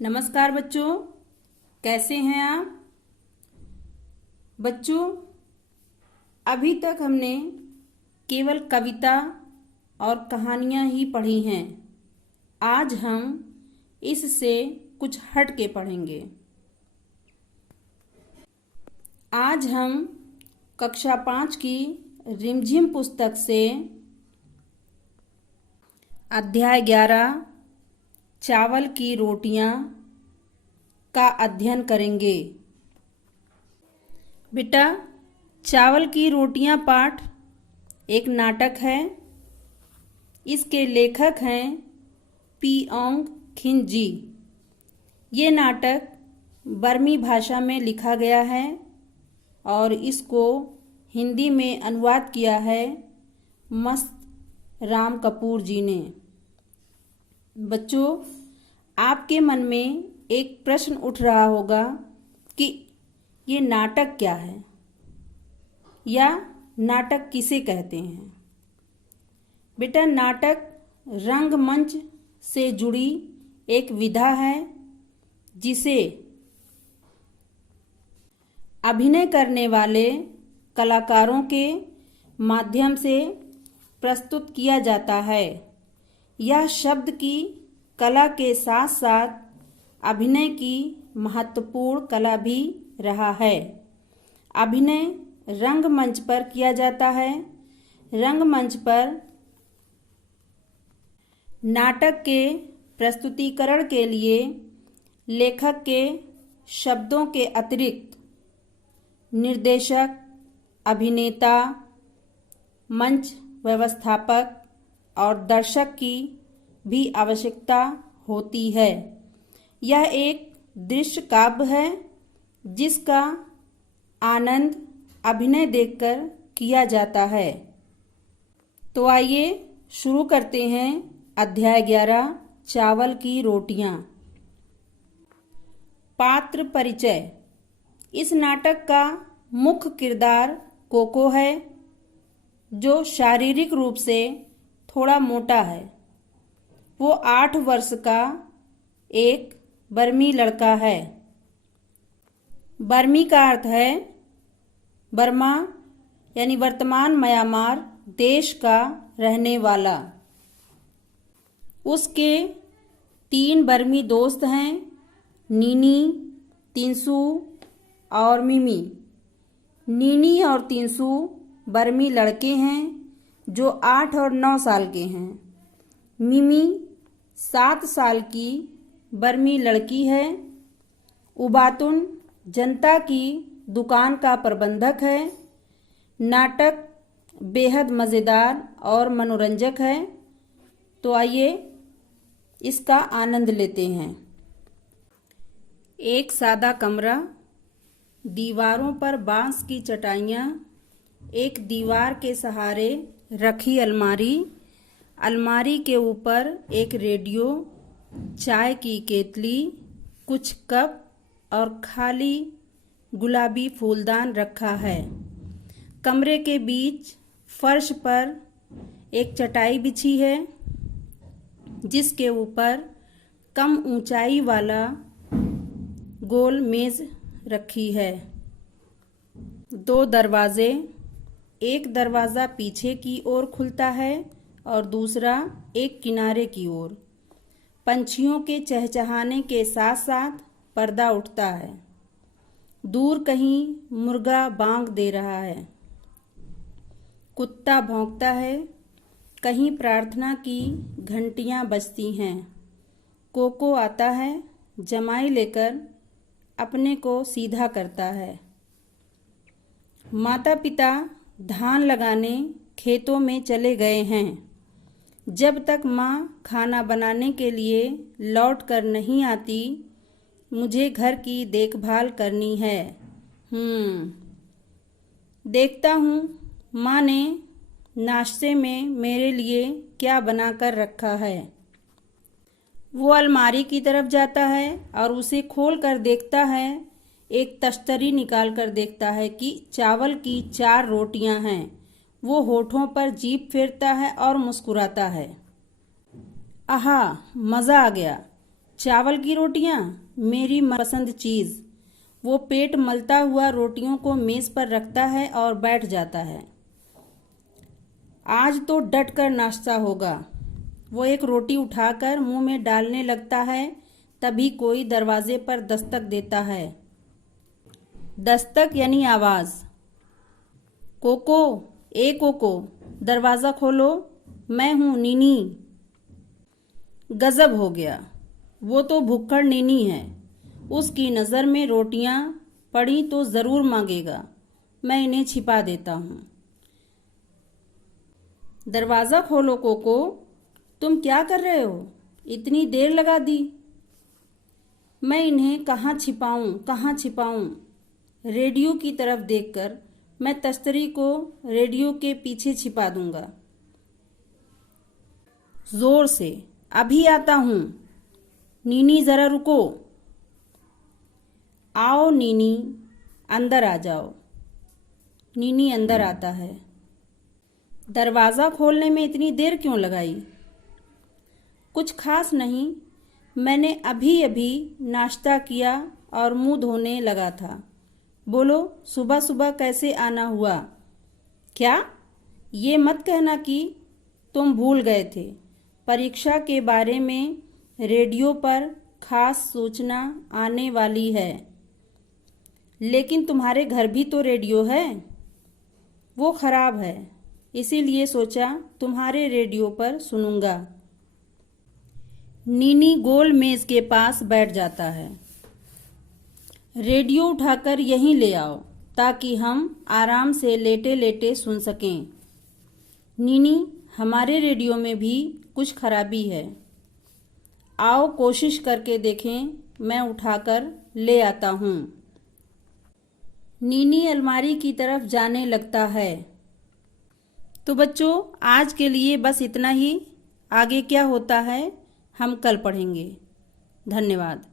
नमस्कार बच्चों, कैसे हैं आप बच्चों। अभी तक हमने केवल कविता और कहानियाँ ही पढ़ी हैं। आज हम इससे कुछ हट के पढ़ेंगे। आज हम कक्षा 5 की रिमझिम पुस्तक से अध्याय 11 चावल की रोटियां का अध्ययन करेंगे। बेटा, चावल की रोटियां पाठ एक नाटक है। इसके लेखक हैं पिओंग खिंजी। ये नाटक बर्मी भाषा में लिखा गया है और इसको हिंदी में अनुवाद किया है मस्त राम कपूर जी ने। बच्चों, आपके मन में एक प्रश्न उठ रहा होगा कि ये नाटक क्या है या नाटक किसे कहते हैं। बेटा, नाटक रंगमंच से जुड़ी एक विधा है जिसे अभिनय करने वाले कलाकारों के माध्यम से प्रस्तुत किया जाता है। यह शब्द की कला के साथ साथ अभिनय की महत्वपूर्ण कला भी रहा है। अभिनय रंगमंच पर किया जाता है। रंगमंच पर नाटक के प्रस्तुतिकरण के लिए लेखक के शब्दों के अतिरिक्त निर्देशक, अभिनेता, मंच व्यवस्थापक और दर्शक की भी आवश्यकता होती है। यह एक दृश्य काव्य है जिसका आनंद अभिनय देखकर किया जाता है। तो आइए शुरू करते हैं अध्याय 11 चावल की रोटियां। पात्र परिचय। इस नाटक का मुख्य किरदार कोको है, जो शारीरिक रूप से थोड़ा मोटा है। वो 8 वर्ष का एक बर्मी लड़का है। बर्मी का अर्थ है बर्मा यानी वर्तमान म्यांमार देश का रहने वाला। उसके 3 बर्मी दोस्त हैं, नीनी, तिनसु और मिमी। नीनी और तिनसु बर्मी लड़के हैं जो 8 और 9 साल के हैं। मिमी 7 साल की बर्मी लड़की है। उबातुन जनता की दुकान का प्रबंधक है। नाटक बेहद मज़ेदार और मनोरंजक है। तो आइए इसका आनंद लेते हैं। एक सादा कमरा, दीवारों पर बांस की चटाइयाँ, एक दीवार के सहारे रखी अलमारी, अलमारी के ऊपर एक रेडियो, चाय की केतली, कुछ कप और खाली गुलाबी फूलदान रखा है। कमरे के बीच फर्श पर एक चटाई बिछी है जिसके ऊपर कम ऊंचाई वाला गोल मेज रखी है। 2 दरवाजे, एक दरवाज़ा पीछे की ओर खुलता है और दूसरा एक किनारे की ओर। पंछियों के चहचहाने के साथ साथ पर्दा उठता है। दूर कहीं मुर्गा बांग दे रहा है। कुत्ता भौंकता है। कहीं प्रार्थना की घंटियां बजती हैं। कोको आता है, जमाई लेकर अपने को सीधा करता है। माता पिता धान लगाने खेतों में चले गए हैं। जब तक माँ खाना बनाने के लिए लौट कर नहीं आती, मुझे घर की देखभाल करनी है। देखता हूँ माँ ने नाश्ते में मेरे लिए क्या बना कर रखा है। वो अलमारी की तरफ जाता है और उसे खोल कर देखता है। एक तश्तरी निकाल कर देखता है कि चावल की 4 रोटियां हैं। वो होठों पर जीभ फेरता है और मुस्कुराता है। आहा, मज़ा आ गया। चावल की रोटियां मेरी मनपसंद चीज। वो पेट मलता हुआ रोटियों को मेज पर रखता है और बैठ जाता है। आज तो डट कर नाश्ता होगा। वो एक रोटी उठाकर मुंह में डालने लगता है, तभी कोई दरवाजे पर दस्तक देता है। दस्तक यानी आवाज। कोको, ए कोको, दरवाजा खोलो, मैं हूं नीनी। गजब हो गया, वो तो भुक्कड़ नीनी है। उसकी नज़र में रोटियां पड़ी तो ज़रूर मांगेगा। मैं इन्हें छिपा देता हूँ। दरवाज़ा खोलो कोको, तुम क्या कर रहे हो? इतनी देर लगा दी। मैं इन्हें कहाँ छिपाऊं, कहाँ छिपाऊं? रेडियो की तरफ देखकर मैं तश्तरी को रेडियो के पीछे छिपा दूंगा। जोर से, अभी आता हूँ। नीनी जरा रुको। आओ नीनी, अंदर आ जाओ। नीनी अंदर आता है। दरवाज़ा खोलने में इतनी देर क्यों लगाई? कुछ खास नहीं, मैंने अभी अभी नाश्ता किया और मुंह धोने लगा था। बोलो, सुबह सुबह कैसे आना हुआ? क्या? ये मत कहना कि तुम भूल गए थे। परीक्षा के बारे में रेडियो पर खास सूचना आने वाली है। लेकिन तुम्हारे घर भी तो रेडियो है। वो खराब है, इसीलिए सोचा तुम्हारे रेडियो पर सुनूंगा। नीनी गोल मेज के पास बैठ जाता है। रेडियो उठाकर यहीं ले आओ ताकि हम आराम से लेटे लेटे सुन सकें। नीनी, हमारे रेडियो में भी कुछ खराबी है। आओ कोशिश करके देखें, मैं उठाकर ले आता हूँ। नीनी अलमारी की तरफ जाने लगता है। तो बच्चों, आज के लिए बस इतना ही। आगे क्या होता है हम कल पढ़ेंगे। धन्यवाद।